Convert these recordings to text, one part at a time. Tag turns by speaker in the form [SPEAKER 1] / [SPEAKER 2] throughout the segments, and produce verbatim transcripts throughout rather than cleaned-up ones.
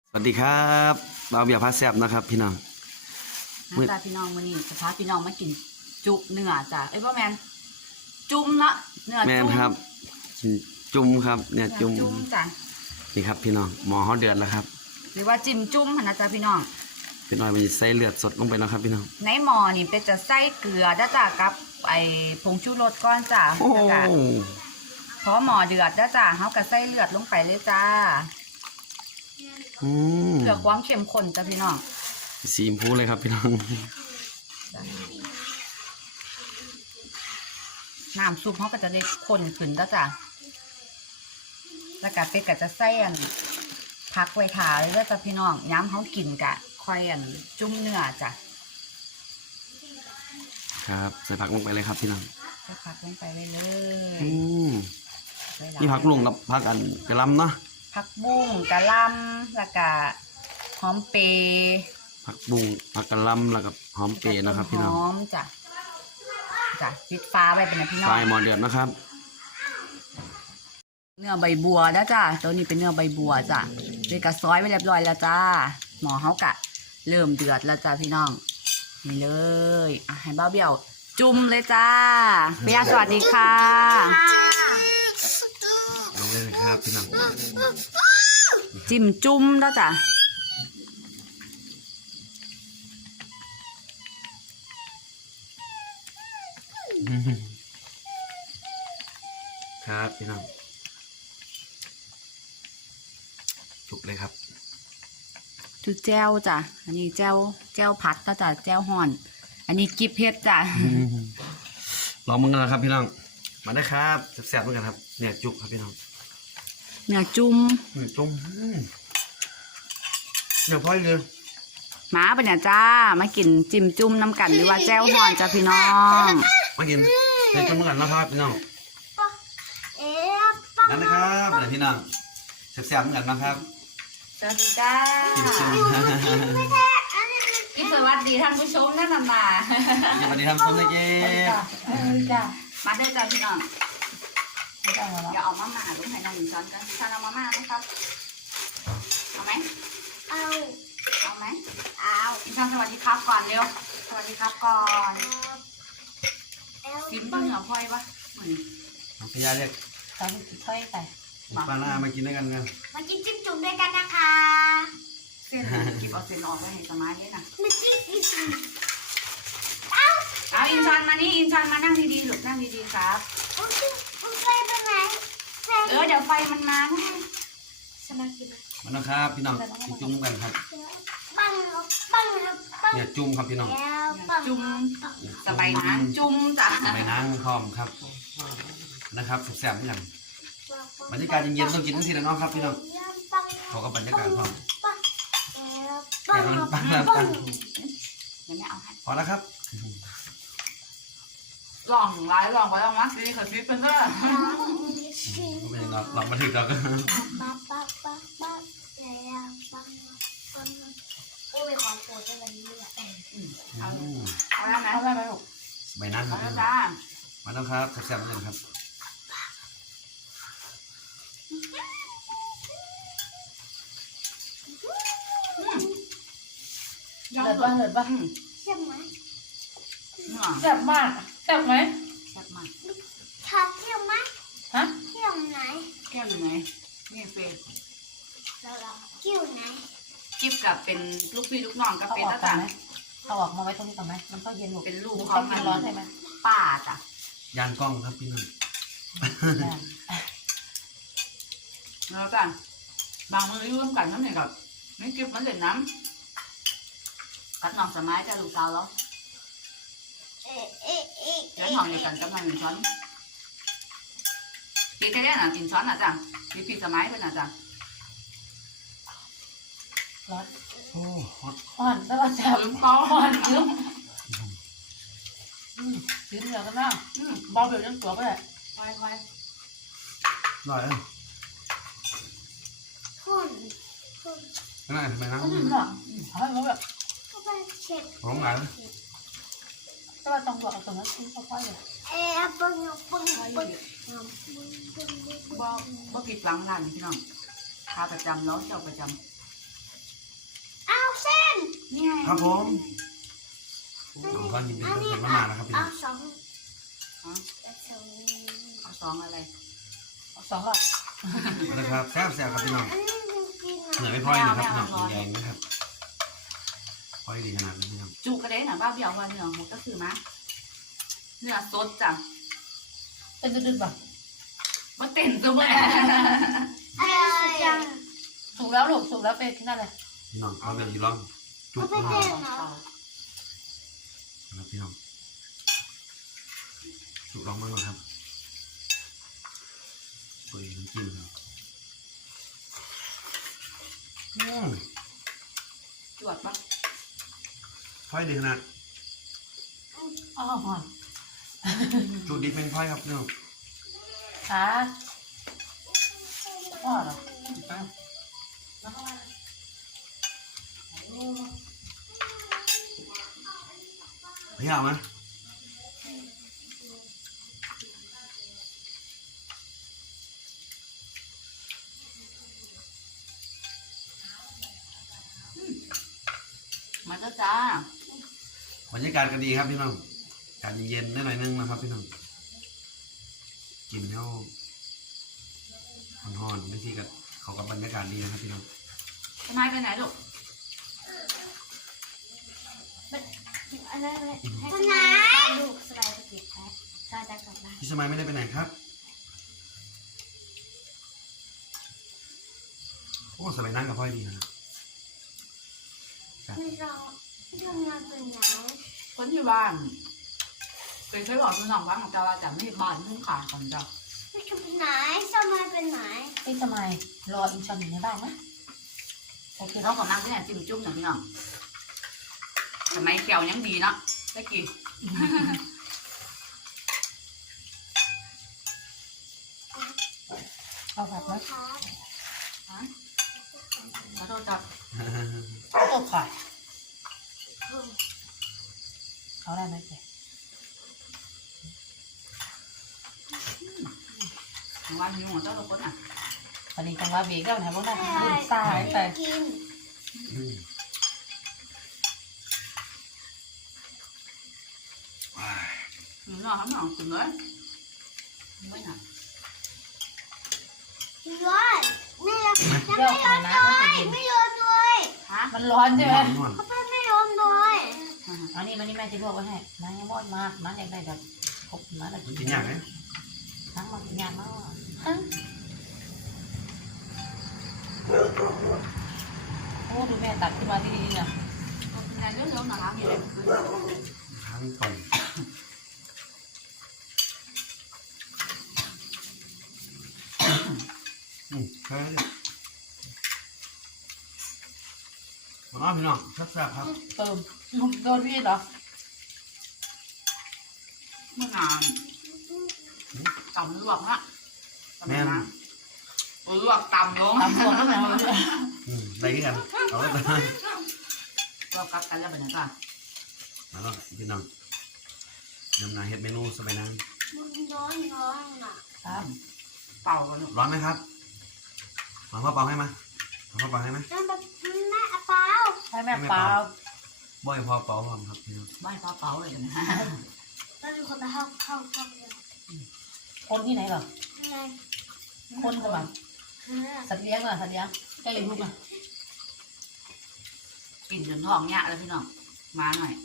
[SPEAKER 1] สวัสดีครับเราเบียร์พาแซบนะครับพี่น้อง
[SPEAKER 2] น้ำตาพี่น้องมื้อนี้จะพาพี่น้องมากินจุเนื้อจ้ะเอ้ยบ่แมนจุ่มเนาะเนื้อ
[SPEAKER 1] แม่น
[SPEAKER 2] จุ่ม
[SPEAKER 1] ครับจุ่มครับเนี่ย
[SPEAKER 2] เนื้อ
[SPEAKER 1] จุ่ม
[SPEAKER 2] จุ่มจ้ะ
[SPEAKER 1] นี่ครับพี่น้องหมอเขาเดือดแล้วครับ
[SPEAKER 2] หรือว่าจิ้มจุ่มหั่นนะจ๊ะพี่น้อง
[SPEAKER 1] พี่น้อยมันใส่เลือดสดลงไปแล้วครับพี่น้อง
[SPEAKER 2] ในหม้อนี่เป็นจะใส่เกลือจ้ะจ้ะกับไอ้ผงชูรสก้อนจ้ะ
[SPEAKER 1] โอ้
[SPEAKER 2] แล้วก็พอหม้อเดือดจ้ะจ้ะเฮาก็ใส่เลือดลงไปเลยจ้า
[SPEAKER 1] อืม
[SPEAKER 2] เพื่อความเข้มข้นจ้ะพี่น้อง
[SPEAKER 1] สีชมพูเลยครับพี่น้อง
[SPEAKER 2] น้ำซุปเฮาก็จะได้ข้นขึ้นจ้ะจ้ะแล้วก็เป็ดก็จะใส่อันพักไว้ทาเลยจ้ะพี่น้องย้ำเฮากินกะค่อยอันจุ่มเนื้อจ้ะ
[SPEAKER 1] ครับใส่ผักลงไปเลยครับพี่น้อง
[SPEAKER 2] ใส่ผักลงไปเลยเลย
[SPEAKER 1] อืม
[SPEAKER 2] ใส่หลาย
[SPEAKER 1] นี่ผักลุงกับผักอันกระหลำเนาะ
[SPEAKER 2] ผักบุ้งกะหล่ำแล้วก็หอมเปรย์
[SPEAKER 1] ผักบุ้งผักกระหลำแล้วกับหอมเปรย์นะครับพี่น้อง
[SPEAKER 2] หอมจ้ะจ้ะปิดฟ้าไว้เป็นนะพี่น้อง
[SPEAKER 1] ใส่หมอเดือดนะครับ
[SPEAKER 2] เนื้อใบบัวแล้วจ้ะตัวนี้เป็นเนื้อใบบัวจ้ะเด็กกะซอยไว้เรียบร้อยแล้วจ้าหมอเขากะเริ่มเดือดแล้วจ้ะพี่น้องนี่เลยอ่ะให้บ้าเบี้ยวจุ่มเลยจ้าเบียร์สวัสดีค่ะ
[SPEAKER 1] ลงเลยนะครับพี่น้อง
[SPEAKER 2] จิ้มจุ่มแล้วจ้ะ
[SPEAKER 1] ครับพี่น้องจุกเลยครับ
[SPEAKER 2] จุแจ้วจ้ะอันนี้แจ้วแจ้วผัดแล้วจ้ะแจ้วห่อน อันนี้กิบเพชรจ้ะ
[SPEAKER 1] ลองมึงกันนะครับพี่น้องมาได้ครับแซ่บๆเหมือนกันครับเนี่ยจุกครับพี่น้อง
[SPEAKER 2] เนื้อจุ่ม
[SPEAKER 1] อืมจุ่มอืมเดี๋ยวพ่อยเลย
[SPEAKER 2] หมาเป็นเนี่ยจ้ามากินจิ้มจุ่มน้ำกันหรือว่าแจ้วห่อนจ้ะพี่น้อง
[SPEAKER 1] มากินเนี่ยจุ่มเหมือนกันนะครับพี่น้อง
[SPEAKER 3] เอ๊ะปัง
[SPEAKER 1] นั่นนะครับอะไรพี่น้องแซ่บๆเหมือนกันนะครับ
[SPEAKER 2] สวัสดีจ้า
[SPEAKER 1] กินจุ่ม
[SPEAKER 2] พี่สวัสดีท่านผู้ชมนั่นน่ะมา
[SPEAKER 1] สวัสดีครับคุณนายเจ๊
[SPEAKER 2] จ้ามาได้จ้าพี่น้อง
[SPEAKER 3] ไม่ต้องแล้ว
[SPEAKER 2] เดี๋ยวเอามาม่าลงให้น้องหนึ่งช้อนกันท่านเอามาม่าไหมครับเอาไหม
[SPEAKER 3] เอา
[SPEAKER 2] เอาไหม
[SPEAKER 3] เอา
[SPEAKER 2] พี่ช้อนสวัสดีครับก่อนเร็วสวัสดีครับก่อน
[SPEAKER 3] เอา
[SPEAKER 2] กินเนื้อพ่อยปะเหมือน
[SPEAKER 1] พี่ยาเรียก
[SPEAKER 3] ตอนค่อยไป
[SPEAKER 1] ป้าหน้ามากินด้วยกันกัน
[SPEAKER 3] มากินจิ้มจุ่มด้วยกันนะคะ
[SPEAKER 2] เส้นกิบเอาเส้นออกไว้ให้สมาร์ทเลยนะ
[SPEAKER 3] มาจิ้มจิ้มจุ่ม
[SPEAKER 2] เอาอินชอนมานี่อินชอนมานั่งดีๆลูกนั่งดีๆครับ
[SPEAKER 3] เอาจิ้มมันไปตรงไหนไป
[SPEAKER 2] เออเดี๋ยวไฟมันมาไง
[SPEAKER 3] สมากิน
[SPEAKER 1] มาแล้วครับพี่น้องกินจุ่มกันครับ
[SPEAKER 3] ปังปังปัง
[SPEAKER 1] เนี่ยจุ่มครับพี่น้อง
[SPEAKER 3] แล้วปัง
[SPEAKER 2] จุ่มสบายน้ำจุ่มจ้ะ
[SPEAKER 1] ใบน้ำพร้อมครับนะครับแซ่บๆเหมือนกันบรรยากาศเย็นๆต้องกินทั้งทีละน้องครับพี่น้องเขากับบรรยากาศพร้อม
[SPEAKER 3] ปังปังปัง
[SPEAKER 2] เดี๋ยวแม่เอาให้
[SPEAKER 1] พอแล้วครับ
[SPEAKER 2] ลองร้ายลองไปลองมาสิเขาชีวิตเป็นเรื่อง
[SPEAKER 1] ก็ไม่เราเรามาถึงเราก็
[SPEAKER 3] ปังปังปังปังแล้วปังปังโอ้ยของโปรดในวันนี้อ่ะ
[SPEAKER 2] เอาเอาแล้วไหมเอาแล้วไหมลูก
[SPEAKER 1] ใบน้ำค
[SPEAKER 2] เอา
[SPEAKER 1] รับ
[SPEAKER 2] แล้วจ้า
[SPEAKER 1] มาแล้วครับแซ่บๆเหมือนกันครับ
[SPEAKER 2] ยอม
[SPEAKER 4] เดือด
[SPEAKER 2] เล
[SPEAKER 4] บ้าย เดือดบ้า
[SPEAKER 2] อืม
[SPEAKER 3] ใช่ไหม
[SPEAKER 2] เนาะ
[SPEAKER 4] แซ่บมากแซ่บไหม
[SPEAKER 2] แซ่บมาก
[SPEAKER 3] ทาเที่ยวไหม
[SPEAKER 4] ฮะ
[SPEAKER 3] เที่ยวไหน
[SPEAKER 2] แก้วอยู่ไหนนี่เฟย
[SPEAKER 3] เราเราเที่ยวไหน
[SPEAKER 2] กิ๊บกับเป็นลูกพี่ลูกน้องกับ
[SPEAKER 4] เอา
[SPEAKER 2] เป็น
[SPEAKER 4] ออก
[SPEAKER 2] ตา
[SPEAKER 4] ก่อน
[SPEAKER 2] จ๋า
[SPEAKER 4] ไหมเอาออกมาไว้ตรงนี้ก่อนไหมมันก็เย็นหมด
[SPEAKER 2] เป็นลูก
[SPEAKER 4] มัน
[SPEAKER 2] ขอ
[SPEAKER 4] ต้อง งกินร้อนใช่ไหม
[SPEAKER 2] ป้าจ้ะ
[SPEAKER 1] ยานกล้องครับพี่น้อง
[SPEAKER 2] แล้วจ้ะบางมือร่วมกันนั่นเองกับไม่กิ๊บมันเล่นน้ำกัดน้องสมัยจ้ะลูกสาวแล้ว
[SPEAKER 3] เอ๊ะเอ๊ะเอ๊ะ
[SPEAKER 2] เดี๋ยวห้องเดียวกันกับนายหนึ่งช้อนปีแค่นี้น่ะกินช้อนน่ะจ้ะปีปีสมัยเป็นน่ะจ้ะ
[SPEAKER 4] ร้อน
[SPEAKER 1] โอ้ฮอต
[SPEAKER 4] อ่อนแล้วก็แซ่บ
[SPEAKER 2] ลืมเปล่า
[SPEAKER 4] อ่อนยืมอืมยืมเหลือกันบ้าง
[SPEAKER 2] อืม
[SPEAKER 4] บอลเบลยังตัวก็ได้
[SPEAKER 2] คอยคอย
[SPEAKER 1] อร่อยอ่ะ
[SPEAKER 3] หุ่น
[SPEAKER 1] นั่นไงใบน้
[SPEAKER 4] อืมอ่ะเอาให้เขาแบบ
[SPEAKER 3] เข้าไปเช็ด
[SPEAKER 1] ำหอมหวาน
[SPEAKER 4] แต่ว่าต้องตัวเอาตรงนั้นทิ้งเข้าไปเลย
[SPEAKER 3] เอ๊ะปังปังปังปัง
[SPEAKER 2] บ่บ่ผิดหลังร้านนี่พี่น้องค้าประจำเนาะเจ้าประจ
[SPEAKER 1] ครับผมน้องก็ยินดีต้อนรับมานะครับพี่น้
[SPEAKER 3] เอา
[SPEAKER 1] อง
[SPEAKER 3] สอง
[SPEAKER 2] อ๋อ
[SPEAKER 3] เอาสอง
[SPEAKER 2] เอาสองอะไร
[SPEAKER 4] เอาสองหลอด
[SPEAKER 1] นะครับแซ่บแซ่บครับพี่น้อง
[SPEAKER 3] อันนี้จริงๆ
[SPEAKER 1] เหนือ
[SPEAKER 3] อ่ะ
[SPEAKER 1] ไม่พลอยนะครับพี่น้องแดงนะครับพลอยดีขนาดนี้พี่น้อง
[SPEAKER 2] จุกระเด้หน่ะบ้าเบี้ยวว่าเนื้อหมูก็คือมะเนื้อสดจ้ะ
[SPEAKER 4] เป็นดึกๆป่ะ
[SPEAKER 2] ว่าเต้นซุปเลย
[SPEAKER 3] ไอ้ยัง
[SPEAKER 4] สุกแล้วลูกสุกแล้วไปกินได้เลย
[SPEAKER 1] พี่น้องเอาแบบยีร้องจุก
[SPEAKER 3] ไม่
[SPEAKER 1] นะค
[SPEAKER 3] เต้
[SPEAKER 1] รับ
[SPEAKER 3] นเหรอ
[SPEAKER 1] ครับพี่น้องจุกร้องมากเลยครับเปิดน้ำจิ้มครับอืม
[SPEAKER 2] จวดปะ
[SPEAKER 1] พลอยดีขนาด
[SPEAKER 4] อ๋อหอน
[SPEAKER 1] จุกดิบเป็นพลอยครับพี่น้อง
[SPEAKER 4] ขาพ่อเหรอ
[SPEAKER 1] พี่เอาไหม
[SPEAKER 2] มาแล้วจ้า
[SPEAKER 1] บรรยากาศก็ดีครับพี่น้องอากาศเย็นๆได้หน่อยนึงนะครับพี่น้องกินแล้วหอนๆไม่ที่กับเขากับบรรยากาศดีนะครับพี่น้อง
[SPEAKER 2] ทำไมไปไหนลูก
[SPEAKER 3] อันนั้นเลยให้คุณนลูกสบายไปเก็บแพ้สบายจะกลับบ้าน
[SPEAKER 1] พี่สมัยไม่ได้ไปไหนครับโอ้สบายนั่งกับพ่อยดีนะ
[SPEAKER 3] ไม่รอทำงานเป็นไง
[SPEAKER 2] คนอยู่บ้านเคยเคยบอกคุณน้องว่าของเราจะไม่บ้านเพิ่งขาดของเรา
[SPEAKER 3] ไม่ทำเป็นไหนสบายเป็นไหน
[SPEAKER 4] พี่สมัยรออินชอนอยู่ในบ้านนะโอเค
[SPEAKER 2] เราของนั่งที่ไหนจิ้มจุ้มอย่างพี่น้องทำไมแขวยังดีเนาะได้กิน
[SPEAKER 4] เอาแบบไหม
[SPEAKER 3] ครับ
[SPEAKER 2] ขอโทษจับ
[SPEAKER 4] โอ้ข่อยเอาได้ไหมเจ๊
[SPEAKER 2] ของวันนี้ของเจ้าตัวคนอ่ะ
[SPEAKER 4] วันนี้จังหวะเบรกแล้วนะพวกนั้น
[SPEAKER 3] ใช่
[SPEAKER 4] ตายไป
[SPEAKER 3] กิน
[SPEAKER 1] อืมว้าย
[SPEAKER 2] หนูนอนข้างนอกถึงเลยไม่หนัก
[SPEAKER 3] ร้อนไม่ร้อน
[SPEAKER 4] เดี๋ยวขนาดนั้นมันจะเย็น
[SPEAKER 3] ไม่ร้อนด้วย
[SPEAKER 2] ฮะ
[SPEAKER 4] มันร้อนใช่ไหม
[SPEAKER 1] นวล
[SPEAKER 3] เขาไปไม่ร้อนด้วย
[SPEAKER 4] อันนี้มันนี่แม่จะลวกไว้ให้น้ำยังมอดมากน้ำอยากได้แบบครบน้ำแบบ
[SPEAKER 1] ๆกินอย่างไหม
[SPEAKER 4] น้ำมันงานมากโอ้ดูแม่ตัดขึ้นมาดีๆนะ
[SPEAKER 2] งานเรื่องๆนะคะมีอะไรขึ้น
[SPEAKER 1] ทั้งตรงอืมใช่เลยมาพี่น้องแซ่บๆครับ
[SPEAKER 4] เติมโดนพี่เหรอ
[SPEAKER 2] เมื่อนานต่ำลวกฮะลวกต่ำลง
[SPEAKER 4] ตำรวจก็แบบว่า
[SPEAKER 1] อืมได้ที่กันเอาเลย
[SPEAKER 2] ลวกกับกันแล้วเป็นยังไง
[SPEAKER 1] มาแล้วพี่น้องนำนาเฮ็ดเมนูสบายน้
[SPEAKER 3] มันร้อนร้อนอ่ะ
[SPEAKER 4] ครับ
[SPEAKER 2] เป่ากัน
[SPEAKER 1] ำร้อนไหมครับหลวงพ่อเป่าให้ไหมหลวงพ่อเป่าให้ไหม
[SPEAKER 3] แล้วแบบแม่เปล่า
[SPEAKER 4] ให้แม่เปล่า
[SPEAKER 1] บ่อยพอเป่าพร้อมครับพี่น้อง
[SPEAKER 2] ไม่เป่าเป่าเลยนะ
[SPEAKER 3] แล้วมีคนมาเข้าเข้าเข้าเลย
[SPEAKER 4] คนที่ไหนเหรอ
[SPEAKER 3] ไง
[SPEAKER 4] คนกันบ้างสัตว์เลี้ยงเหรอสัตว์เลี้ยงใกล้ลูกอ่ะ
[SPEAKER 2] กินจนท้องเนี่ยแล้วพี่น้องมาหน่อย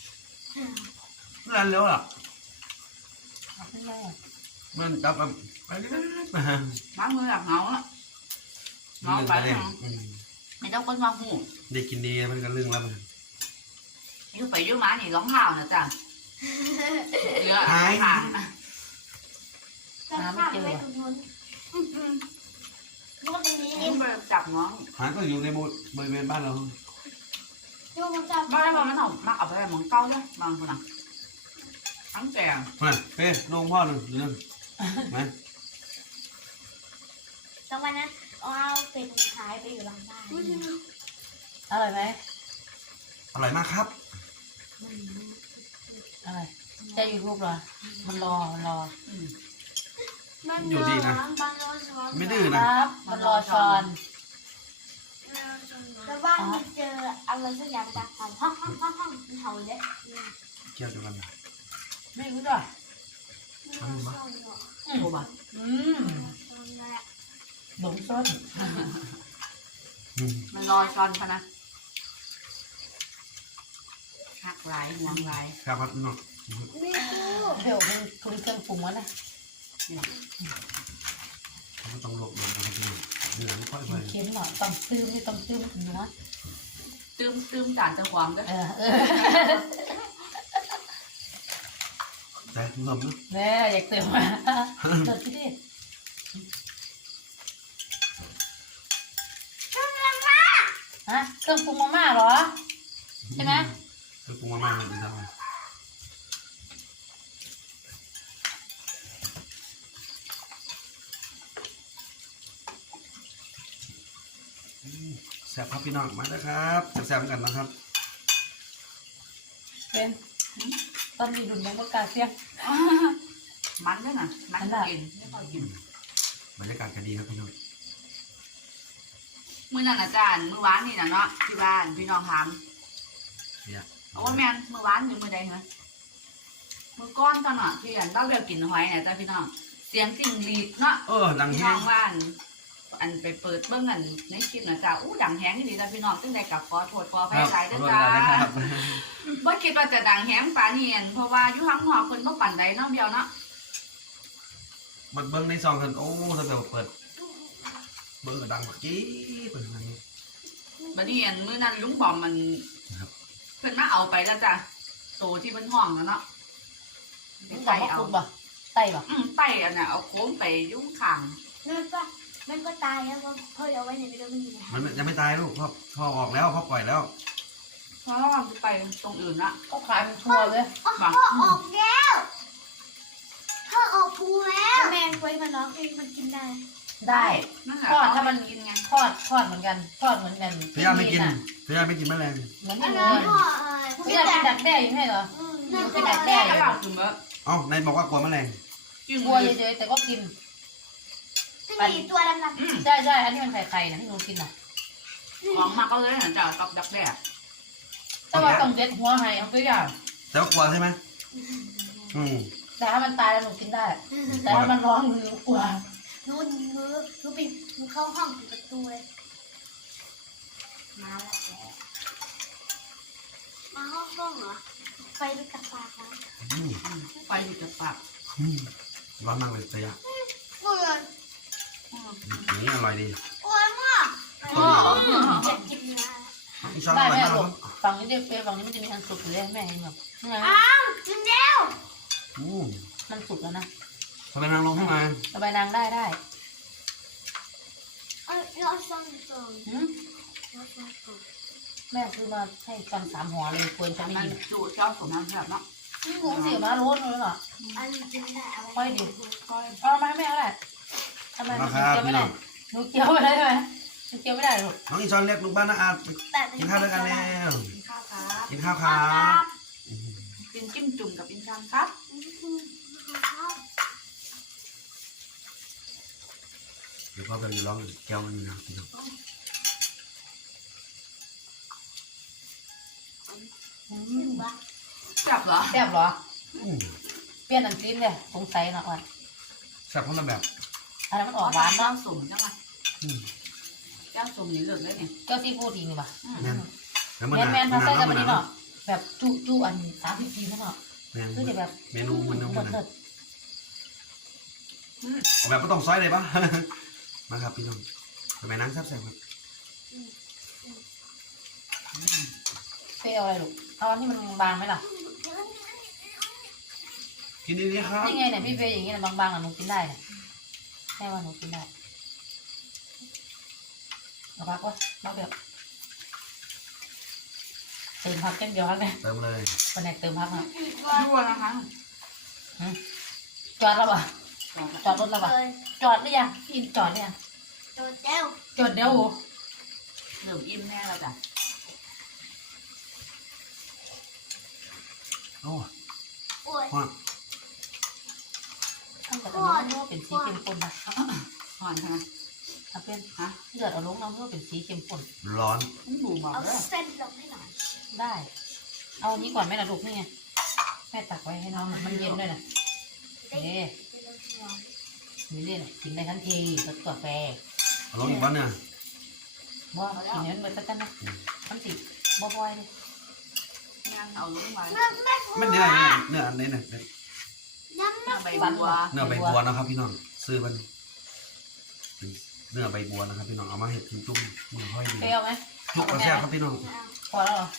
[SPEAKER 1] นั่นเร็วล่ะ
[SPEAKER 4] เอาขึ้นแม่
[SPEAKER 1] มันจับแบบไปเรื่อยๆมา
[SPEAKER 2] มาเมื่อหลับเงาละเงาไป
[SPEAKER 1] เรื่อย
[SPEAKER 2] เนาะ
[SPEAKER 1] ๆอืม
[SPEAKER 2] ไม่ต้องคนมาหู
[SPEAKER 1] ได้กินดีมันก็เรื่องแล้วมัน
[SPEAKER 2] ยืดไปยืดมานี่ร้องเท้านะจ๊ะเยอะค่ะ
[SPEAKER 3] แล้วข้ามไปตรงนู้นลูกตรงนี้
[SPEAKER 2] นี่ไปจับน้อง
[SPEAKER 1] หาก็อยู่ในบริเวณบ้านเรา
[SPEAKER 3] ลูกมันจับ
[SPEAKER 2] บ้านเรามันเอามาเอาไปมองเก้าเลยบางคนอ่ะทั้งแก่
[SPEAKER 1] มาเป้ลงพ่อหนึ่งหนึ่งมา
[SPEAKER 3] แล้ววันนั้นเอาเป็นท้ายไปอยู่หลังบ้าน
[SPEAKER 4] อร่อยไหม
[SPEAKER 1] อร่อยมากครับ
[SPEAKER 4] อร่อยจะอยู่ลูกเหรอมันรอมันรอ
[SPEAKER 2] อืม
[SPEAKER 3] มันร้อนมันร้อนร้อน
[SPEAKER 1] ไม่ดื้อ
[SPEAKER 4] ค
[SPEAKER 1] นะ
[SPEAKER 4] รับมันรอช้อน
[SPEAKER 3] แล้วบ้านมันเจออะไรสักอย่างจะทำห้องห้องห้องห้องเห่าเลย
[SPEAKER 1] เกี่ยวกัน
[SPEAKER 4] ไม่รู้จ้ะ
[SPEAKER 2] โอ้บ่
[SPEAKER 4] อืมหลงส้น
[SPEAKER 2] มันลอยช้อนพะนะหักหลายห่วงหลาย
[SPEAKER 1] ครับครับน้อง
[SPEAKER 3] ไม่รู้
[SPEAKER 4] เดี๋ยวมันคุณเครื่องปรุงวะนะ
[SPEAKER 1] เขาต้องลบมันนะครับพี่น้องเหนือไม่ค่อยไป
[SPEAKER 4] เค็มหน่อยต้องตื้มนี่ต้องตื้มถึงเนื้อ
[SPEAKER 2] ตื้มตื้มจานจะความด้วย
[SPEAKER 4] เออเออ
[SPEAKER 1] แต่เริ่มนะ
[SPEAKER 4] แม่อยากเติมมาเติมที่ดิฮะเครื่องปรุงมาม่าเหรอใช่ไหม
[SPEAKER 1] คือปรุงมาม่าเลยดีครับแซ่บครับพี่น้องมาแล้วครับแซ่บๆกันนะครับ
[SPEAKER 4] เป็นตอนมีดุนยังประกาศเสียง
[SPEAKER 2] มันด้วยนะมันกินไม่ค่อยกิน
[SPEAKER 1] บรรยากาศก็ดีครับพี่น้อง
[SPEAKER 2] มื้อนั้นอาจารย์มื้อวานนี่นะเนาะที่บ้านพี่น้องถาม
[SPEAKER 1] เนี่ย
[SPEAKER 2] เอาว่าแม่นมื้อวานหรือมื้อใดเหรอมื้อก้อนตอนน่ะที่อันบ้าเบลกินหอยเนี่ยจ้ะพี่น้องเสียงจิ้งหรีดเนาะ
[SPEAKER 1] เออดัง
[SPEAKER 2] พี่
[SPEAKER 1] แห้
[SPEAKER 2] น้อง งว่านอันไปเปิดเบิ่งอันในคลิปนะจ้ะอู้ดังแฮงนี่ดีจ้ะพี่น้องซึ่งได้กับขอโทษขออ
[SPEAKER 1] ค
[SPEAKER 2] ภัย
[SPEAKER 1] รับ
[SPEAKER 2] หลาย
[SPEAKER 1] ข
[SPEAKER 2] เด้
[SPEAKER 1] อ
[SPEAKER 2] อ
[SPEAKER 1] โทษ
[SPEAKER 2] จ้า
[SPEAKER 1] นะครับ
[SPEAKER 2] บ่คิดว่าจะดังแฮงปานนี้อันเพราะว่าอยู่ข้างนอกเพิ่นบ่ปานใดเนาะเบียวเนาะ
[SPEAKER 1] มันเบิ้งในซองกันโอ้ถ้าแบบเปิดเบิ้งก็ดังแบบจี้เปิดอะไรนี้
[SPEAKER 2] บัดนี้อันมื้อนั้นลุงบอมมัน
[SPEAKER 1] ครับ
[SPEAKER 2] เพิ่นมาเอาไปแล้วจ้ะโตที่เพิ่นห้องแล้วเนาะไป
[SPEAKER 4] มันบอ
[SPEAKER 2] ไต่
[SPEAKER 4] กว่า
[SPEAKER 2] เอา
[SPEAKER 4] คุณบ่ไต่บ่
[SPEAKER 2] อืมไต่อันน่ะเอาโค้งไปยุ่งข้าง
[SPEAKER 3] นั่นก็มันก็ตายแล้วพ่อเอาไว้ในไม่รู้มันอยู่ไหน
[SPEAKER 1] มันยังไม่ตายลูกพ่อพ่อออกแล้วพ่อปล่อยแล้ว
[SPEAKER 2] เพราะว่ามันไปตรงอื่นละ
[SPEAKER 4] ก็ขายเป็นทัวร์เลย
[SPEAKER 3] พ่อออกแล้วพ่อออกพูแล้วแมงไว้มันร้องเองมันกินได้
[SPEAKER 4] ได้
[SPEAKER 2] นั่นแหละ
[SPEAKER 4] ทอดถ้ามัน
[SPEAKER 2] กินไง
[SPEAKER 4] ทอดทอดเหมือนกันทอดเหมือนกัน
[SPEAKER 1] พี่ยาไม่กิน
[SPEAKER 4] น่ะ
[SPEAKER 1] พี่ยาไม่กินแมลง
[SPEAKER 4] เหมือน
[SPEAKER 3] อั
[SPEAKER 4] ที่
[SPEAKER 3] น
[SPEAKER 4] หนู
[SPEAKER 3] นั้นพ่อเออ
[SPEAKER 4] พี่ยาเป็นดักแด้อยู่ไม่ใช่เหรอ
[SPEAKER 3] นั่น
[SPEAKER 4] เป็
[SPEAKER 3] ก็
[SPEAKER 4] นดั
[SPEAKER 3] ดั
[SPEAKER 4] ก
[SPEAKER 3] ก
[SPEAKER 4] แด้
[SPEAKER 3] แด้
[SPEAKER 2] กระดาษถึงเบอร์
[SPEAKER 1] เอ้านายบอกว่ากลัวแมลง
[SPEAKER 2] กิน
[SPEAKER 4] กลัวเฉยๆแต่ก็กิน
[SPEAKER 3] ที่มีตัวดำ
[SPEAKER 2] อืม
[SPEAKER 4] ใช่ใช่อันนี้มันไข่ไข่นะที่หนูกินน่ะ
[SPEAKER 2] ของมาก็เลยนะจ้ะกับดักแด้
[SPEAKER 4] แต่ว่าต้องเด็ดหัวให้เอาตัวอย่าง
[SPEAKER 1] แต่ว่ากลัวใช่ไหมอืม
[SPEAKER 4] แต่ถ้ามันตายแล้วหนูกินได้
[SPEAKER 3] ๆ
[SPEAKER 4] แต่ถ้ามันร้องหนูกลัว
[SPEAKER 3] หนูหนูหนูปิดหนูเข้าห้องปิดประตูเลยมาแล้วแกมาห้องห้องเหรอไฟไปกับปากนะ
[SPEAKER 1] อืม
[SPEAKER 2] อืมไฟอยู่จากปาก
[SPEAKER 1] อืมร้อนมากเลยแต่ยะ
[SPEAKER 3] ปวด
[SPEAKER 2] อืม
[SPEAKER 1] อย่างนี้อร่อยดี
[SPEAKER 3] ปวดมาก
[SPEAKER 2] อ๋อ
[SPEAKER 3] อยากกินเนื้อ
[SPEAKER 1] อีช้อนอ
[SPEAKER 4] ได้
[SPEAKER 1] ร่อย
[SPEAKER 4] แม่
[SPEAKER 1] มาก
[SPEAKER 4] ลู
[SPEAKER 1] ค
[SPEAKER 4] ก
[SPEAKER 1] รับ
[SPEAKER 4] ฝั่งนี้เด็กเปฝั่งนี้มันจะมีอันสุกอยู่เลยแม่เห็นแบบนี่ไง
[SPEAKER 3] อ้าวกินเร็ว
[SPEAKER 1] อืม
[SPEAKER 4] มันสุกแล้วนะ
[SPEAKER 1] ทำไมนางลงข้างใน
[SPEAKER 4] ระบายนางได้ได้
[SPEAKER 3] เออเราสั่งก่อน
[SPEAKER 4] หืม
[SPEAKER 3] เราสั่งก่อน
[SPEAKER 4] แม่ซื้อมาให้กันสามหัวเลยควรจะ
[SPEAKER 2] อัน
[SPEAKER 4] ไม่
[SPEAKER 2] นั้น
[SPEAKER 4] กิน
[SPEAKER 2] จูเจ้าสมน้ำแบบเนาะ
[SPEAKER 4] นี่หนูเสียมาโรสเลยเหรอ
[SPEAKER 3] อันนี้กินไม่ได้เอา
[SPEAKER 4] ค่อยดิ
[SPEAKER 2] ก้อย
[SPEAKER 4] เอามาให้แม่ก็ได้ทำไมหนู
[SPEAKER 1] นะค
[SPEAKER 4] เคี้
[SPEAKER 1] รับ
[SPEAKER 4] ยวไม่
[SPEAKER 1] พี่
[SPEAKER 4] ได้
[SPEAKER 1] น้อง
[SPEAKER 4] หนูเคี้ยวไม่ได้ใช่ไหมหนูเคี้ยวไม่ได้หรอก
[SPEAKER 1] น้องอีช้อนเรียกลูกบ้านนะอา
[SPEAKER 3] แต่
[SPEAKER 1] กินข้าวด้วยกันแล้ว
[SPEAKER 2] กินข้าวครับ
[SPEAKER 1] กินข้าวครับอืม
[SPEAKER 2] กินจิ้มจุ่มกับอินชามครับ
[SPEAKER 1] เดี๋ยวพ่อไปร้องแก้วมันนี่นะพี่น้อง
[SPEAKER 4] อื
[SPEAKER 3] ซึ่ง
[SPEAKER 4] ม
[SPEAKER 3] ว่า
[SPEAKER 2] จับเหรอ
[SPEAKER 4] แซ่บเหรอ
[SPEAKER 1] อืม
[SPEAKER 4] เปลี่ยนอันซีนเลยสงสัยหน่อย
[SPEAKER 1] แซ่บคนละแบบ
[SPEAKER 4] อันนั้นมันออกหวาน
[SPEAKER 2] เจ้า
[SPEAKER 4] เนาะ
[SPEAKER 2] สมจังไง
[SPEAKER 1] อืม
[SPEAKER 2] เจ้าสมนี่เลือกเลยเนี่ย
[SPEAKER 4] เจ้าซีฟู้ดอีกนี่ป่ะ
[SPEAKER 2] อืม
[SPEAKER 1] แม่นแล้วมัน
[SPEAKER 4] แมน
[SPEAKER 1] หนา
[SPEAKER 4] แมน
[SPEAKER 1] มั
[SPEAKER 4] เขา
[SPEAKER 1] นหนา
[SPEAKER 4] ใส่
[SPEAKER 1] เนาะมันหนา
[SPEAKER 4] กันมาดีเนาะ
[SPEAKER 1] เนาะ
[SPEAKER 4] แบบจุจุอันสามสิบปีเนาะ
[SPEAKER 1] แม่น
[SPEAKER 4] คือจะแบบ
[SPEAKER 1] เมนูมันเนาะ
[SPEAKER 4] หม
[SPEAKER 1] มัน
[SPEAKER 4] ด
[SPEAKER 1] ห
[SPEAKER 4] เถิ
[SPEAKER 1] นา
[SPEAKER 4] ด
[SPEAKER 2] อืม
[SPEAKER 1] ออกแบบก็ต้องซอยเลยปะ มาครับพี่น้องทำไมนั่งแซ่บๆครับ
[SPEAKER 4] เปรี้ยวอะไรลูกเอาอันที่มันบางไหมล่ะ
[SPEAKER 1] กินดีๆครับ
[SPEAKER 4] นี่ไงเนี่ยพี่เปย์อย่างนี้นะบางๆอ่ะหนูกินได้เนี่ยแม่ว่าหนูกินได้เอาพักวะพักเดียวเติมพักแค่เดียวครับเนี่ย
[SPEAKER 1] เติมเลย
[SPEAKER 4] คนไหนเติมพักอ่ะ
[SPEAKER 2] ยั่วนะคะ
[SPEAKER 4] จอดแล้วป่ะจอดรถแล้วป่ะ
[SPEAKER 3] เลย
[SPEAKER 4] จอดหรือยังพี่จอดเนี่ยง
[SPEAKER 3] โดนเจ้า
[SPEAKER 4] จอดเดี๋ยวโอ้
[SPEAKER 2] เริ่มอิ่มแน่แล้วจ้ะ
[SPEAKER 1] โอ้
[SPEAKER 3] ปวด
[SPEAKER 1] ว่า
[SPEAKER 4] ตั้งแต่ตอนนี้เป็นสีเข้มข้นนะ
[SPEAKER 2] หอนค่ะ
[SPEAKER 4] ทถ้าเป็น
[SPEAKER 2] ฮะ
[SPEAKER 4] เลือดเอาลงน้ำเพื่อเป็นสีเข้มข้น
[SPEAKER 1] ร้อน
[SPEAKER 2] มันบูบอก
[SPEAKER 3] เอา
[SPEAKER 2] เลย
[SPEAKER 3] เส้นลงให้หน่อย
[SPEAKER 4] ได้ เอาอันนี้ก่อนไหมล่ะลูกนี่ไงแม่ตักไว้ให้น้องมันเย็นด้วยนะนี่
[SPEAKER 3] เป็นลมร้อน
[SPEAKER 4] นี่นี่กินได้ทันทีรสกาแฟ
[SPEAKER 1] เอาลงอีกบ้านเนี่ย
[SPEAKER 4] ว่ากินนั้นเบิดกันนะมันสิบ่บ่อยเลย
[SPEAKER 2] งานเอาลงมา
[SPEAKER 3] เนื้อไม่ฟู
[SPEAKER 1] มันเนื้อเนื้ออันนี้เนี่ย
[SPEAKER 3] น้ำ
[SPEAKER 2] หน้า
[SPEAKER 3] ไม่
[SPEAKER 2] ใบ
[SPEAKER 3] ฟู
[SPEAKER 2] บัว
[SPEAKER 1] เนื้อใบบัวนะครับ พี่น้องซื้อมันเป็นเนื้อใบบัวนะครับ พี่น้องเอามาเห็ดจุ่มๆมือห้อยดี
[SPEAKER 4] เปรี้ยวไหม
[SPEAKER 1] จุกกระแซ่บครับพี่น้อง
[SPEAKER 4] พอแล้วเหรอ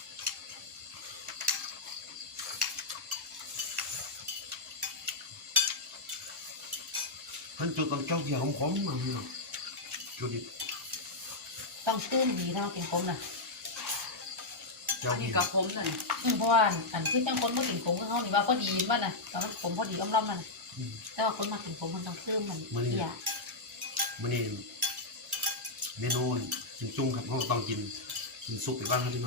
[SPEAKER 1] เพิ่นจุดต้องเจ้าเกี่ยวขมๆมาพี่น้องจุดดิ
[SPEAKER 4] ต้องตื้มดีถ้าเรากินขมนะ
[SPEAKER 1] เจ้า
[SPEAKER 2] อัน
[SPEAKER 1] ดี
[SPEAKER 2] นี้กับผมเลย
[SPEAKER 4] อืมเพราะว่าอันที่จังคนมากินขมก็เขานี่ว่าพอดีมันนะตอนนั้นขมพอดีอ้อมๆมันน่ะ
[SPEAKER 1] อืม
[SPEAKER 4] แต่ว่าคนมากินขมมันต้องตื้มมัน
[SPEAKER 1] มื้อนี้
[SPEAKER 4] เสีย
[SPEAKER 1] มื้อนี้เมนูกินจุ่มครับเขาต้องกินกินซุปไปบ้างครับพี่น้อง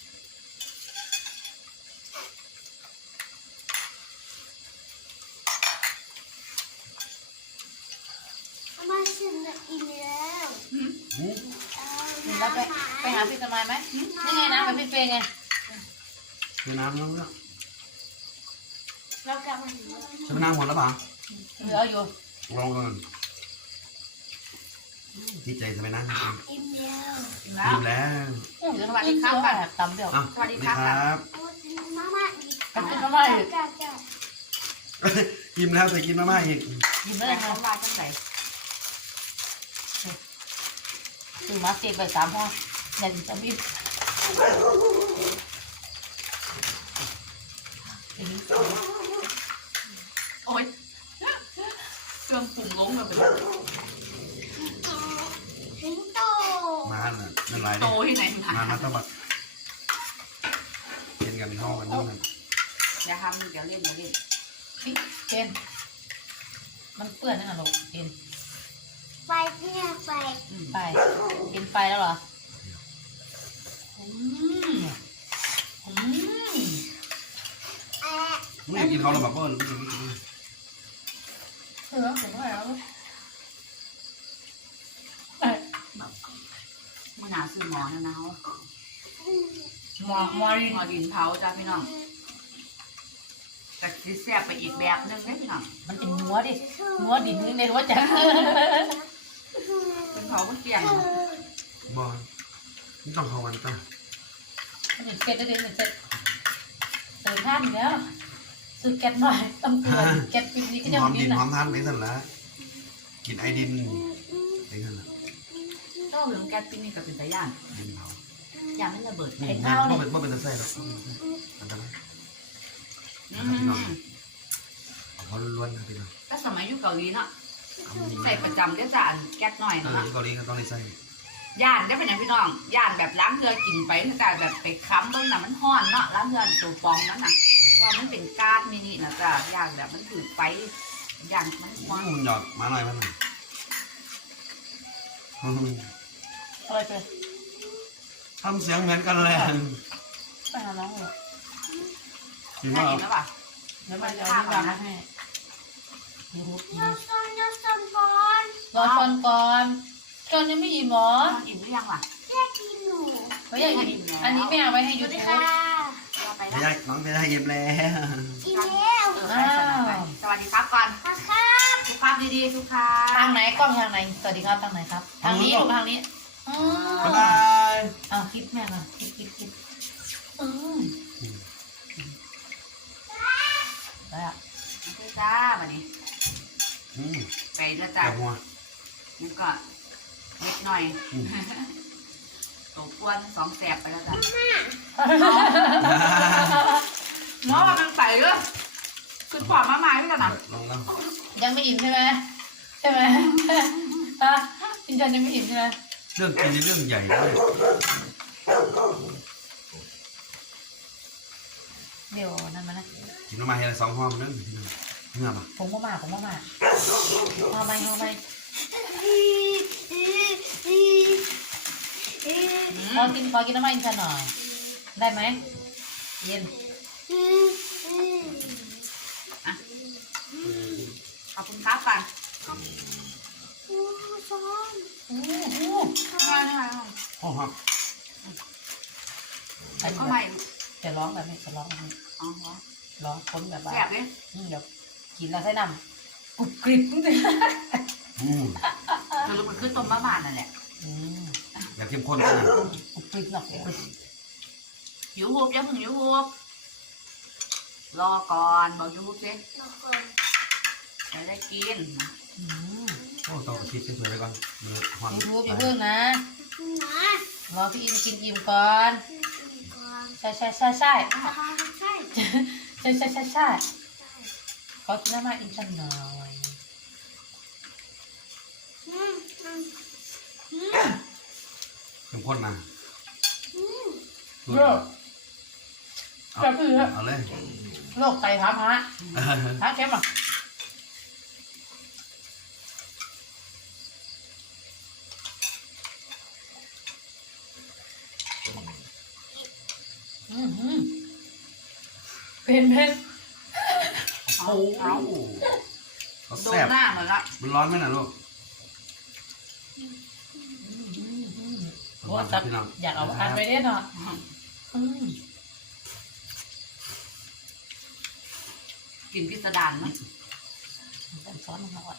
[SPEAKER 3] มาชิมเลยอีเมล
[SPEAKER 1] อืม
[SPEAKER 4] แล้วไปไปหาพี่สมัยไหมนี่ไงนะไปพี่เฟยไง
[SPEAKER 1] เทน้ำแล้วเนี่ย
[SPEAKER 3] แล้วกลับมาถึง
[SPEAKER 1] ใช้น้ำหมดแล้วเปล่า
[SPEAKER 4] เหลืออยู่
[SPEAKER 1] ลองกันดีใจใช่ไหมนะ
[SPEAKER 3] อีเมล
[SPEAKER 2] แล้ว
[SPEAKER 1] ดื่มแล้ว
[SPEAKER 4] อืมสวัสดีครับแบบตำเดียว
[SPEAKER 1] อ่ะ
[SPEAKER 2] สวัสดีครับ
[SPEAKER 1] ครับ
[SPEAKER 3] โอ้ยมาม่าอีก
[SPEAKER 4] ไปกินมาม่าอีก
[SPEAKER 3] จ้าจ้า
[SPEAKER 1] กินแล้วแต่กินมาม่าอีก
[SPEAKER 4] ยิ้ม
[SPEAKER 2] แต่
[SPEAKER 4] ได้
[SPEAKER 2] เขา
[SPEAKER 4] ค่ะ
[SPEAKER 2] ว่าจังไหน
[SPEAKER 4] คือมาเก็บไปสามห้องอยากจะมีอย่างนี้
[SPEAKER 2] โอ๊ยเครื่องปรุงล้มเลยเป็น
[SPEAKER 3] สิงโต
[SPEAKER 1] มาน่ะนั่นไร
[SPEAKER 2] โต
[SPEAKER 1] ดิ
[SPEAKER 2] ที่ไหน
[SPEAKER 1] มามาต้องมากินกันห้องกันนู่นนั่น
[SPEAKER 2] อย่าทำเดี๋ยวเล่นเดี๋ยวเล่น
[SPEAKER 4] พี่เคนมันเปื้อนนะลูกเคน
[SPEAKER 3] ไฟเนี่ยไฟ
[SPEAKER 2] อืม
[SPEAKER 4] ไปเคนไปแล้วเหรออืมอืม
[SPEAKER 3] แอะ
[SPEAKER 1] มึงอยากกินเขาเราแบบเบิ้ลหรือไม่กิน
[SPEAKER 4] เออผมว่าแล้ว
[SPEAKER 2] มื่อหนาซื้อหมอนะนะเขา
[SPEAKER 4] หมอหมอดิน
[SPEAKER 2] หมอดินเผาจ้าพี่น้องแต่ที่แซ่บไปอีกแบบนึงนะพี่น้อง
[SPEAKER 4] มันเป็นนัวดินัวดินนึงเลยว่าจะ
[SPEAKER 2] เป็นเผามันเปลี่ยน
[SPEAKER 1] บอลนี่ต้องเขาวันตั้ง
[SPEAKER 4] มันเสร็จแล้วเดี๋ยวเสร็จเติมท่านแล้วซื้อแก๊สหน่อยต้องเตือนแก๊สปีนี้ก็จะ
[SPEAKER 1] หอม
[SPEAKER 4] มี
[SPEAKER 1] ดิน
[SPEAKER 4] นะ
[SPEAKER 1] หอมทานไปสั่นละกินไอดินไปสั่นละ
[SPEAKER 2] ก็เหลืองแก๊สปิ้งนี่กับเป็นตะย่าน
[SPEAKER 1] ดินเผา
[SPEAKER 2] อย่างนั้นระเบิด
[SPEAKER 1] นี่
[SPEAKER 2] ไอ้
[SPEAKER 1] แม่
[SPEAKER 2] ข้าว
[SPEAKER 1] บ่
[SPEAKER 2] นี่
[SPEAKER 1] เป็นบ่เป็นตะไส้หรอกอันตราย
[SPEAKER 2] อืม
[SPEAKER 1] เอาเขาล้วนๆนะพี่น้อง
[SPEAKER 2] ก็สมัยอยู่เกาหลีเนาะ
[SPEAKER 1] เอามัน
[SPEAKER 2] ใส่ประจำเดี๋ยวจะอันแก๊สหน่อย
[SPEAKER 1] เอ
[SPEAKER 2] เนาะ
[SPEAKER 1] อเกาหลีก็ต้องในไส้
[SPEAKER 2] ย่านได้เป็นอย่างพี่น้องย่านแบบล้างเกลือกินไปถ้าการแบบไปค้ำเบิ่งน่ะมันห้อนเนาะล้างเกลือตัวฟองนั้นน่ะว่ามันเป็นก๊าซมินินะจ้ะย่านแบบมันถือไฟย่านมันห้อน
[SPEAKER 1] มันหยอดมาหน่อยมาหน่อย
[SPEAKER 4] อะไรไป
[SPEAKER 1] ทำเสียงเหมือนกันเลย
[SPEAKER 4] ไปหาน้องเลย
[SPEAKER 1] กิน
[SPEAKER 2] น่า
[SPEAKER 1] ว่า
[SPEAKER 2] กินแล้วป่ะ
[SPEAKER 4] แล้วมันจะเอาที่วางมาให้ดูรูปกิน
[SPEAKER 3] ยอดซอนยอดซอนบอล
[SPEAKER 4] รอชนก่อนชนยังไม่อิ่มหรอ
[SPEAKER 2] น้องอิ่มหรือยังล่ะ
[SPEAKER 3] แค่กินหนู
[SPEAKER 4] ไม่ใช่อิ่มอันนี้ไม่เอาไว้ให้
[SPEAKER 3] ส
[SPEAKER 4] หยุ
[SPEAKER 3] วั
[SPEAKER 4] ด
[SPEAKER 3] สดี
[SPEAKER 4] นะ
[SPEAKER 3] ค่ะ
[SPEAKER 2] เราไป
[SPEAKER 1] ไม่
[SPEAKER 2] แล้ว
[SPEAKER 1] ได้น้องไม่ได้เย็บแล้ว
[SPEAKER 3] อีเมล
[SPEAKER 2] เออไปสนามไปสวัสดีครับก่อน
[SPEAKER 3] ค่ะครับ
[SPEAKER 2] ทุกครับดีๆทุกครั
[SPEAKER 4] ทาง
[SPEAKER 2] บ
[SPEAKER 4] ไหนกล้องทางไหนสวัสดีครับทางไหนครับ ทางนี้ลูกทางนี้อื
[SPEAKER 1] บ๊าย
[SPEAKER 4] ม
[SPEAKER 1] บาย
[SPEAKER 4] เอาคลิปแม่ก่อนคลิปคลิปคลิปอืมได้อะ
[SPEAKER 2] โอเคจ้าวันนี้
[SPEAKER 1] อืม
[SPEAKER 2] ไปแล้ว
[SPEAKER 1] จั
[SPEAKER 2] จ้า
[SPEAKER 1] บหัว
[SPEAKER 2] นี่ก็เล็กหน่อย
[SPEAKER 1] อืม
[SPEAKER 2] ตัวกวนสองแสบไปแล้วจ้ะหมอว่ามันใส่เลยคือปอดมาหมายไม่กันนะ
[SPEAKER 1] ลองแล้ว
[SPEAKER 4] ยังไม่อิ่มใช่ไหมใช่ไหมฮะจินจันยังไม่อิ่มใช่ไหม
[SPEAKER 1] เรื่องกินนี่เรื่องใหญ่เลย
[SPEAKER 4] เดี๋ยวนั่นมานะ
[SPEAKER 1] กินออกมาให้สองห้องนึงเงื่อมา
[SPEAKER 4] ผมก็มาผมก็มามาไหมมาไหมขอกินขอกินน้ำมันฉันหน่อยได้ไหมเย็น
[SPEAKER 2] ขอบคุณครับก่อน
[SPEAKER 3] นซ้อน
[SPEAKER 4] โอ้โห
[SPEAKER 2] ใช่ใช่
[SPEAKER 1] โอ้ครับ
[SPEAKER 4] อัน
[SPEAKER 2] ก็
[SPEAKER 4] นี้
[SPEAKER 2] ไม่
[SPEAKER 4] จะร้องแบบนี้จะร้องแบบนี้
[SPEAKER 2] อ๋อ
[SPEAKER 4] ร้องคนแบบว่า
[SPEAKER 2] แซ่บเลย
[SPEAKER 4] อืมเดี๋ยวกินแล้วใส่น้ำกรุบกริบ
[SPEAKER 1] อืม
[SPEAKER 2] สรุปมันคือต้มมะม่านั่นแหละ
[SPEAKER 4] อืม
[SPEAKER 1] อยากเข้มข้นกันนะ
[SPEAKER 4] กรุบกริบเนาะเดี๋ยว
[SPEAKER 2] ยูฮูบอย่าเพิ่งยูฮูบรอก่อนบอกยูฮูบสิ
[SPEAKER 3] นกคน
[SPEAKER 2] จะได้กิน
[SPEAKER 4] อืม
[SPEAKER 1] โอ้ต้องกระชิดสวยๆไปก่อนเดี๋ยวหอน
[SPEAKER 4] ยูทูบอย่าเพิ่งนะ
[SPEAKER 3] นะ
[SPEAKER 4] รอพี่อินกินอิ่มก่อน
[SPEAKER 3] ก่อน
[SPEAKER 4] ใช่ใช่ใช่ใช่
[SPEAKER 3] ใช่
[SPEAKER 4] ใช่ใช่ใช่ใช่ขอกินน้ำมาอินชันหน่อย
[SPEAKER 3] อืมอืมอืม
[SPEAKER 1] เข้มข้นนะ
[SPEAKER 3] อืม
[SPEAKER 4] โรค
[SPEAKER 1] เอา
[SPEAKER 4] จะคือ
[SPEAKER 1] เอาเลย
[SPEAKER 4] โรคไตถามฮะฮะเข้มอ่ะอืมอืมเป็นเป็น
[SPEAKER 2] เอาเอา
[SPEAKER 1] เขา
[SPEAKER 2] โด
[SPEAKER 1] แซ่
[SPEAKER 2] น
[SPEAKER 1] บ
[SPEAKER 2] หน้าเหมือนละ
[SPEAKER 1] มันร้อนไหมนะลูก
[SPEAKER 4] โอ้จับอยากเอาอันไปเด้เนาะอืม
[SPEAKER 2] กินพิสดารมั้ย
[SPEAKER 4] เป็นซอสมันอร่อย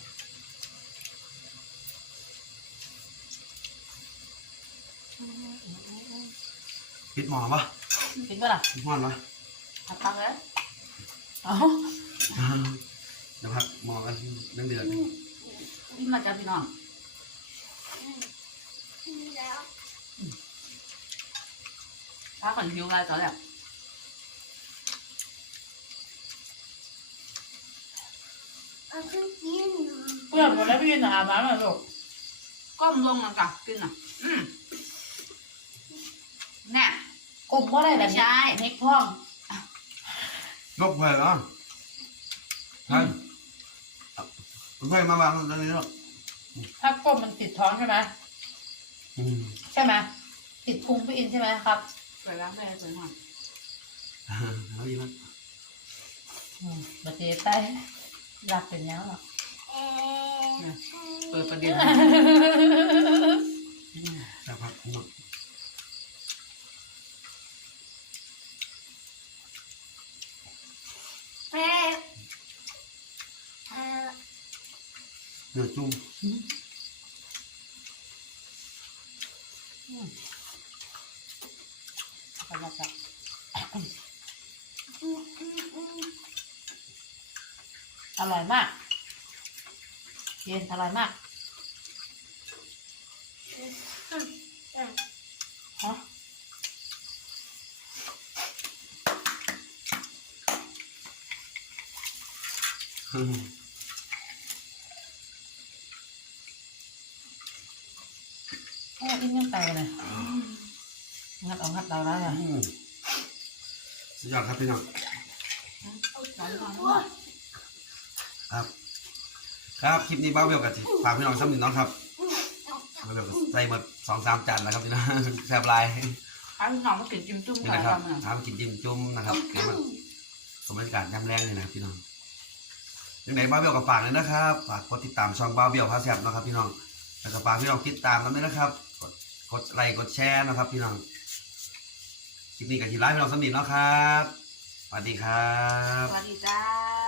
[SPEAKER 1] ปิดหม้อปะ
[SPEAKER 4] กินปะล่ะ
[SPEAKER 1] ปิดหม้อปะ
[SPEAKER 2] เอาตังเลย
[SPEAKER 4] เอา
[SPEAKER 1] เดี๋ยวพักหม้อกันเดือดเดือด
[SPEAKER 2] นี่มาจากพี่น้อง
[SPEAKER 3] อืมแล้ว
[SPEAKER 2] ถ้าคนหิวอะไรตอนแรก
[SPEAKER 3] เอาขึ้นกิน
[SPEAKER 4] เพื่อนหมดแล้วพี่ยินอาบน้ำมาลูก
[SPEAKER 2] ก้มลงมันกะกินอ่ะอืมเนี่ย
[SPEAKER 4] กบว่าอะไรแบบ
[SPEAKER 2] ใช่
[SPEAKER 4] เน็กพ่อง
[SPEAKER 1] ลกเพลินอ่ะใช่เพื่อนมาวางตรงนี้ลูก
[SPEAKER 4] ถ้ากบมันติดท้องใช่ไหม
[SPEAKER 1] อืม
[SPEAKER 4] ใช่ไหมติดพุงพี่อินใช่ไหมครับ
[SPEAKER 2] สวยล้างแม่สวยหน่อย
[SPEAKER 1] เอาดีมั้ย
[SPEAKER 4] อืมมาเจ๊ใต้หลับเป็นยังหรอ
[SPEAKER 3] เอ๊ะ
[SPEAKER 2] เปิดประเด็น
[SPEAKER 1] แซ่บครับหมด
[SPEAKER 3] เป๊ะเอ่อ
[SPEAKER 1] เนื้อจุ่ม
[SPEAKER 4] ไปแล้วจ้ะ
[SPEAKER 3] อืมอืมอืม
[SPEAKER 4] อร่อยมากเย็นอร่อยมาก
[SPEAKER 3] อืมอืม
[SPEAKER 4] ฮะโอ้อินยังไตเลยงัดเอางัดเราแล้วอ่ะ
[SPEAKER 1] อืมสุดยอดครับพี่น้อง
[SPEAKER 2] น้องน้อง
[SPEAKER 3] โอ้ย
[SPEAKER 1] ครับ ครับคลิปนี้บ้าเวลกับฝากพี่น้องซ้ำหนึ่งน้องครับ
[SPEAKER 3] อืมเอา
[SPEAKER 1] บ้าเวลใส่หมดสองสามจานนะครับพี่น้อง แซ่บหลาย
[SPEAKER 2] ให้พี่น้องมากินจิ้มจุ้ม
[SPEAKER 1] นี่
[SPEAKER 2] กัน
[SPEAKER 1] นะครับ
[SPEAKER 2] ทำเนี่ย
[SPEAKER 1] น้ำกินจิ้มจุ่มนะครับเดี๋ยวมันสมบรรยากาศยามแรงเลยนะครับพี่น้องยังไงบ้าเบลกับฝากเลยนะครับฝากกดติดตามช่องบ้าเบลพาแซบนะครับพี่น้องแล้วก็ฝากพี่น้องติดตามกันด้วยนะครับ กดกดไลค์กดแชร์นะครับ พี่น้องคลิปนี้กับทีไลฟ์พี่น้องสำนีเนาะครับสวัสดีครับ
[SPEAKER 2] สวัสดีจ้า